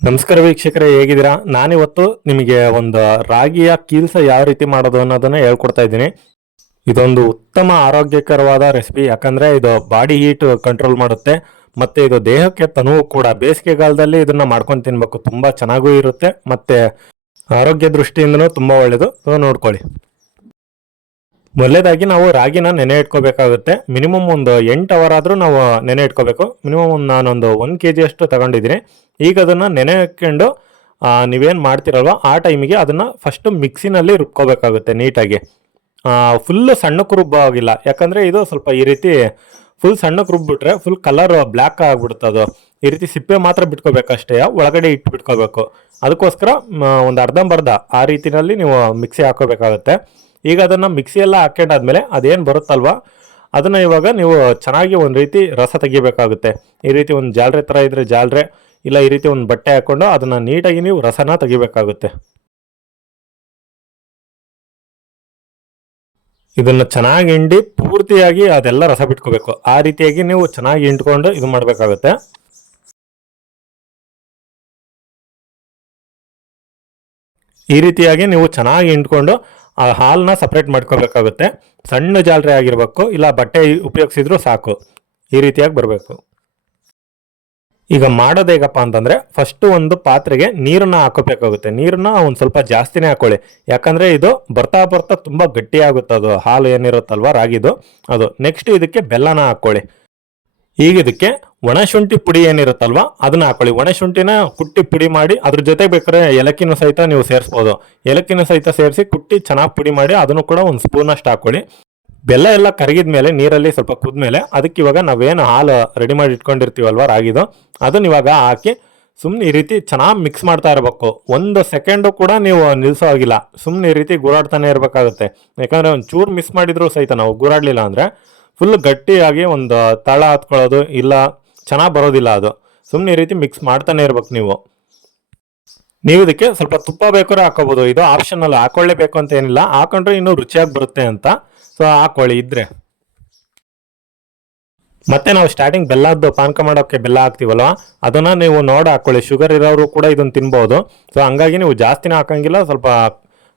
ನಮಸ್ಕಾರ ವೀಕ್ಷಕರೇ, ಹೇಗಿದ್ದೀರಾ? ನಾನಿವತ್ತು ನಿಮಗೆ ಒಂದು ರಾಗಿಯ ಕೀಲ್ಸ ಯಾವ ರೀತಿ ಮಾಡೋದು ಅನ್ನೋದನ್ನ ಹೇಳ್ಕೊಡ್ತಾ ಇದ್ದೀನಿ. ಇದೊಂದು ಉತ್ತಮ ಆರೋಗ್ಯಕರವಾದ ರೆಸಿಪಿ ಯಾಕಂದ್ರೆ ಇದು ಬಾಡಿ ಹೀಟ್ ಕಂಟ್ರೋಲ್ ಮಾಡುತ್ತೆ, ಮತ್ತೆ ಇದು ದೇಹಕ್ಕೆ ತನುವು ಕೂಡ, ಬೇಸಿಗೆಗಾಲದಲ್ಲಿ ಇದನ್ನ ಮಾಡ್ಕೊಂಡು ತಿನ್ಬೇಕು, ತುಂಬಾ ಚೆನ್ನಾಗೂ ಇರುತ್ತೆ, ಮತ್ತೆ ಆರೋಗ್ಯ ದೃಷ್ಟಿಯಿಂದನೂ ತುಂಬಾ ಒಳ್ಳೇದು. ನೋಡ್ಕೊಳ್ಳಿ. ಮೊದಲೇದಾಗಿ ನಾವು ರಾಗಿನ ನೆನೆ ಇಟ್ಕೋಬೇಕಾಗುತ್ತೆ. ಮಿನಿಮಮ್ ಒಂದು ಎಂಟು ಅವರ್ ಆದರೂ ನಾವು ನೆನೆ ಇಟ್ಕೋಬೇಕು. ಮಿನಿಮಮ್ ಒಂದು ನಾನೊಂದು ಒಂದು ಕೆ ಜಿಯಷ್ಟು ತಗೊಂಡಿದ್ದೀನಿ. ಈಗ ಅದನ್ನು ನೆನೆ ಹಾಕ್ಕೊಂಡು ನೀವೇನು ಮಾಡ್ತಿರಲ್ವ, ಆ ಟೈಮಿಗೆ ಅದನ್ನು ಫಸ್ಟು ಮಿಕ್ಸಿನಲ್ಲಿ ರುಬ್ಕೋಬೇಕಾಗುತ್ತೆ ನೀಟಾಗಿ. ಫುಲ್ಲು ಸಣ್ಣಕ್ಕೆ ರುಬ್ಬಾಗಿಲ್ಲ ಯಾಕಂದರೆ ಇದು ಸ್ವಲ್ಪ ಈ ರೀತಿ ಫುಲ್ ಸಣ್ಣಕ್ಕೆ ರುಬ್ಬಿಟ್ರೆ ಫುಲ್ ಕಲರ್ ಬ್ಲ್ಯಾಕ್ ಆಗಿಬಿಡುತ್ತೆ ಅದು. ಈ ರೀತಿ ಸಿಪ್ಪೆ ಮಾತ್ರ ಬಿಟ್ಕೋಬೇಕಷ್ಟೇ, ಒಳಗಡೆ ಇಟ್ಟು ಬಿಟ್ಕೋಬೇಕು. ಅದಕ್ಕೋಸ್ಕರ ಒಂದು ಅರ್ಧಂಬರ್ಧ ಆ ರೀತಿಯಲ್ಲಿ ನೀವು ಮಿಕ್ಸಿ ಹಾಕೋಬೇಕಾಗುತ್ತೆ. ಈಗ ಅದನ್ನು ಮಿಕ್ಸಿಯೆಲ್ಲ ಹಾಕೊಂಡಾದ್ಮೇಲೆ ಅದೇನು ಬರುತ್ತಲ್ವಾ? ಅದನ್ನು ಇವಾಗ ನೀವು ಚೆನ್ನಾಗಿ ಒಂದು ರೀತಿ ರಸ ತೆಗಿಬೇಕಾಗುತ್ತೆ. ಈ ರೀತಿ ಒಂದು ಜಾಲ್ರೆ ಥರ ಇದ್ದರೆ ಜಾಲ್ರೆ, ಇಲ್ಲ ಈ ರೀತಿ ಒಂದು ಬಟ್ಟೆ ಹಾಕ್ಕೊಂಡು ಅದನ್ನು ನೀಟಾಗಿ ನೀವು ರಸನ ತೆಗಿಬೇಕಾಗುತ್ತೆ. ಇದನ್ನು ಚೆನ್ನಾಗಿ ಹಿಂಡಿ ಪೂರ್ತಿಯಾಗಿ ಅದೆಲ್ಲ ರಸ ಬಿಟ್ಕೋಬೇಕು. ಆ ರೀತಿಯಾಗಿ ನೀವು ಚೆನ್ನಾಗಿ ಹಿಂಡ್ಕೊಂಡು ಇದು ಮಾಡಬೇಕಾಗುತ್ತೆ. ಈ ರೀತಿಯಾಗಿ ನೀವು ಚೆನ್ನಾಗಿ ಹಿಂಡ್ಕೊಂಡು ಆ ಹಾಲನ್ನ ಸಪ್ರೇಟ್ ಮಾಡ್ಕೋಬೇಕಾಗುತ್ತೆ. ಸಣ್ಣ ಜಾಲರಿ ಆಗಿರಬೇಕು, ಇಲ್ಲ ಬಟ್ಟೆ ಉಪಯೋಗಿಸಿದ್ರು ಸಾಕು. ಈ ರೀತಿಯಾಗಿ ಬರಬೇಕು. ಈಗ ಮಾಡೋದು ಹೇಗಪ್ಪ ಅಂತಂದರೆ ಫಸ್ಟು ಒಂದು ಪಾತ್ರೆಗೆ ನೀರನ್ನು ಹಾಕೋಬೇಕಾಗುತ್ತೆ. ನೀರನ್ನ ಒಂದು ಸ್ವಲ್ಪ ಜಾಸ್ತಿನೇ ಹಾಕೊಳ್ಳಿ. ಯಾಕಂದರೆ ಇದು ಬರ್ತಾ ಬರ್ತಾ ತುಂಬ ಗಟ್ಟಿಯಾಗುತ್ತೆ ಅದು. ಹಾಲು ಏನಿರುತ್ತಲ್ವ, ರಾಗಿದು. ಅದು. ನೆಕ್ಸ್ಟ್ ಇದಕ್ಕೆ ಬೆಲ್ಲನ ಹಾಕ್ಕೊಳ್ಳಿ ಈಗ ಇದಕ್ಕೆ ಒಣಶುಂಠಿ ಪುಡಿ ಏನಿರುತ್ತಲ್ವಾ, ಅದನ್ನ ಹಾಕೊಳ್ಳಿ. ಒಣಶುಂಠಿನ ಕುಟ್ಟಿ ಪುಡಿ ಮಾಡಿ ಅದ್ರ ಜೊತೆ ಬೇಕಾದ್ರೆ ಏಲಕ್ಕಿನೂ ಸಹಿತ ನೀವು ಸೇರಿಸ್ಬೋದು. ಏಲಕ್ಕಿನೂ ಸಹಿತ ಸೇರಿಸಿ ಕುಟ್ಟಿ ಚೆನ್ನಾಗಿ ಪುಡಿ ಮಾಡಿ ಅದನ್ನು ಕೂಡ ಒಂದು ಸ್ಪೂನ್ ಅಷ್ಟು ಹಾಕೊಳ್ಳಿ. ಬೆಲ್ಲ ಎಲ್ಲ ಕರಗಿದ ಮೇಲೆ ನೀರಲ್ಲಿ ಸ್ವಲ್ಪ ಕುದ್ಮೇಲೆ ಅದಕ್ಕೆ ಇವಾಗ ನಾವೇನು ಹಾಲು ರೆಡಿ ಮಾಡಿ ಇಟ್ಕೊಂಡಿರ್ತೀವಲ್ವ ರಾಗಿದು, ಅದನ್ನ ಇವಾಗ ಹಾಕಿ ಸುಮ್ಮನೆ ಈ ರೀತಿ ಚೆನ್ನಾಗಿ ಮಿಕ್ಸ್ ಮಾಡ್ತಾ ಇರಬೇಕು. ಒಂದು ಸೆಕೆಂಡು ಕೂಡ ನೀವು ನಿಲ್ಲಿಸೋ ಆಗಿಲ್ಲ ಸುಮ್ಮನೆ ಈ ರೀತಿ ಗುರಾಡ್ತಾನೆ ಇರಬೇಕಾಗುತ್ತೆ. ಯಾಕಂದರೆ ಒಂದು ಚೂರು ಮಿಸ್ ಮಾಡಿದರೂ ಸಹಿತ ನಾವು ಗುರಾಡಲಿಲ್ಲ ಅಂದರೆ ಫುಲ್ ಗಟ್ಟಿಯಾಗಿ ಒಂದು ತಳ ಹತ್ಕೊಳ್ಳೋದು ಇಲ್ಲ. ಚೆನ್ನಾಗಿ ಬರೋದಿಲ್ಲ ಅದು. ಸುಮ್ಮನೆ ಈ ರೀತಿ ಮಿಕ್ಸ್ ಮಾಡ್ತಾನೆ ಇರ್ಬೇಕು ನೀವು. ನೀವು ಇದಕ್ಕೆ ಸ್ವಲ್ಪ ತುಪ್ಪ ಬೇಕಾದ್ರೆ ಹಾಕೋಬೋದು. ಇದು ಆಪ್ಷನಲ್ ಹಾಕೊಳ್ಳೇಬೇಕು ಅಂತ ಏನಿಲ್ಲ. ಹಾಕೊಂಡ್ರೆ ಇನ್ನೂ ರುಚಿಯಾಗಿ ಬರುತ್ತೆ ಅಂತ. ಸೊ ಹಾಕೊಳ್ಳಿ ಇದ್ರೆ. ಮತ್ತೆ ನಾವು ಸ್ಟಾರ್ಟಿಂಗ್ ಬೆಲ್ಲದ್ದು ಪಾನಕ ಮಾಡೋಕ್ಕೆ ಬೆಲ್ಲ ಹಾಕ್ತೀವಲ್ವ? ಅದನ್ನು ನೀವು ನೋಡಿ ಹಾಕೊಳ್ಳಿ. ಶುಗರ್ ಇರೋರು ಕೂಡ ಇದನ್ನು ತಿನ್ಬೋದು. ಸೊ ಹಂಗಾಗಿ ನೀವು ಜಾಸ್ತಿನೇ ಹಾಕೋಂಗಿಲ್ಲ. ಸ್ವಲ್ಪ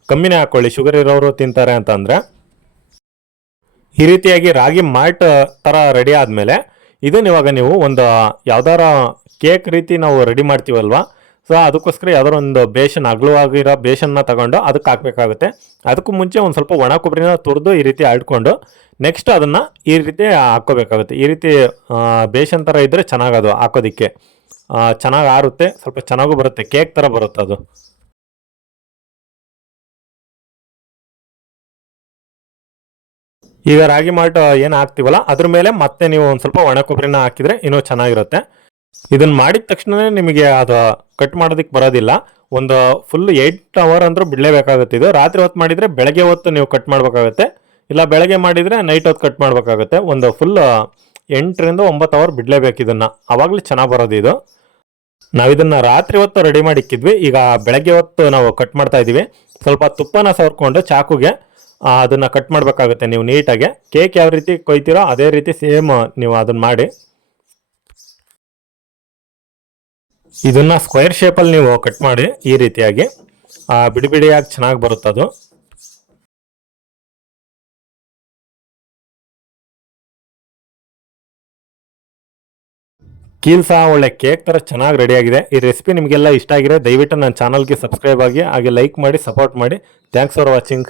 ಕಮ್ಮಿನೇ ಹಾಕೊಳ್ಳಿ. ಶುಗರ್ ಇರೋರು ತಿಂತಾರೆ ಅಂತಂದರೆ. ಈ ರೀತಿಯಾಗಿ ರಾಗಿ ಮಾಲ್ಟ್ ಥರ ರೆಡಿ ಆದ್ಮೇಲೆ ಇದನ್ನ ಇವಾಗ ನೀವು ಒಂದು ಯಾವ್ದಾರ ಕೇಕ್ ರೀತಿ ನಾವು ರೆಡಿ ಮಾಡ್ತೀವಲ್ವ? ಸೊ ಅದಕ್ಕೋಸ್ಕರ ಯಾವ್ದಾರ ಒಂದು ಬೇಷನ್ ಅಗಲವಾಗಿರೋ ಬೇಷನ್ನ ತಗೊಂಡು ಅದಕ್ಕೆ ಹಾಕ್ಬೇಕಾಗುತ್ತೆ. ಅದಕ್ಕೂ ಮುಂಚೆ ಒಂದು ಸ್ವಲ್ಪ ಒಣ ಕೊಬ್ಬರಿನ ತುರಿದು ಈ ರೀತಿ ಆಡ್ಕೊಂಡು ನೆಕ್ಸ್ಟ್ ಅದನ್ನು ಈ ರೀತಿ ಹಾಕ್ಕೋಬೇಕಾಗುತ್ತೆ. ಈ ರೀತಿ ಬೇಷನ್ ಥರ ಇದ್ದರೆ ಚೆನ್ನಾಗದು ಹಾಕೋದಿಕ್ಕೆ. ಚೆನ್ನಾಗಿ ಆರುತ್ತೆ, ಸ್ವಲ್ಪ ಚೆನ್ನಾಗೂ ಬರುತ್ತೆ, ಕೇಕ್ ಥರ ಬರುತ್ತೆ ಅದು. ಈಗ ರಾಗಿ ಮಾಲ್ಟ್ ಏನು ಹಾಕ್ತೀವಲ್ಲ, ಅದ್ರ ಮೇಲೆ ಮತ್ತೆ ನೀವು ಒಂದು ಸ್ವಲ್ಪ ಒಣ ಕೊಬ್ಬರಿನ ಹಾಕಿದರೆ ಇನ್ನೂ ಚೆನ್ನಾಗಿರುತ್ತೆ. ಇದನ್ನು ಮಾಡಿದ ತಕ್ಷಣವೇ ನಿಮಗೆ ಅದು ಕಟ್ ಮಾಡೋದಕ್ಕೆ ಬರೋದಿಲ್ಲ. ಒಂದು ಫುಲ್ ಏಯ್ಟ್ ಅವರ್ ಅಂದರೂ ಬಿಡಲೇಬೇಕಾಗುತ್ತೆ ಇದು. ರಾತ್ರಿ ಹೊತ್ತು ಮಾಡಿದರೆ ಬೆಳಗ್ಗೆ ಹೊತ್ತು ನೀವು ಕಟ್ ಮಾಡಬೇಕಾಗುತ್ತೆ. ಇಲ್ಲ ಬೆಳಗ್ಗೆ ಮಾಡಿದರೆ ನೈಟ್ ಹೊತ್ತು ಕಟ್ ಮಾಡಬೇಕಾಗುತ್ತೆ. ಒಂದು ಫುಲ್ ಎಂಟರಿಂದ ಒಂಬತ್ತು ಅವರ್ ಬಿಡಲೇಬೇಕು ಇದನ್ನು. ಆವಾಗಲೂ ಚೆನ್ನಾಗಿ ಬರೋದು ಇದು. ನಾವು ಇದನ್ನ ರಾತ್ರಿ ಹೊತ್ತು ರೆಡಿ ಮಾಡಿ ಇಕ್ಕಿದ್ವಿ. ಈಗ ಬೆಳಗ್ಗೆ ಹೊತ್ತು ನಾವು ಕಟ್ ಮಾಡ್ತಾ ಇದ್ದೀವಿ ಸ್ವಲ್ಪ ತುಪ್ಪನ ಸವರ್ಕೊಂಡು ಚಾಕುಗೆ ಅದನ್ನ ಕಟ್ ಮಾಡಬೇಕಾಗುತ್ತೆ. ನೀವು ನೀಟಾಗಿ ಕೇಕ್ ಯಾವ ರೀತಿ ಕೊಯ್ತೀರೋ ಅದೇ ರೀತಿ ಸೇಮ್ ನೀವು ಅದನ್ನು ಮಾಡಿ. ಇದನ್ನು ಸ್ಕ್ವೇರ್ ಶೇಪಲ್ಲಿ ನೀವು ಕಟ್ ಮಾಡಿ ಈ ರೀತಿಯಾಗಿ. ಬಿಡಿ ಬಿಡಿಯಾಗಿ ಚೆನ್ನಾಗಿ ಬರುತ್ತೆ ಅದು. ಕೀಲ್ ಸಹ ಒಳ್ಳೆ ಕೇಕ್ ಥರ ಚೆನ್ನಾಗಿ ರೆಡಿ ಆಗಿದೆ. ಈ ರೆಸಿಪಿ ನಿಮಗೆಲ್ಲ ಇಷ್ಟ ಆಗಿದೆ ದಯವಿಟ್ಟು ನನ್ನ ಚಾನಲ್ಗೆ ಸಬ್ಸ್ಕ್ರೈಬ್ ಆಗಿ, ಹಾಗೆ ಲೈಕ್ ಮಾಡಿ ಸಪೋರ್ಟ್ ಮಾಡಿ. Thanks for watching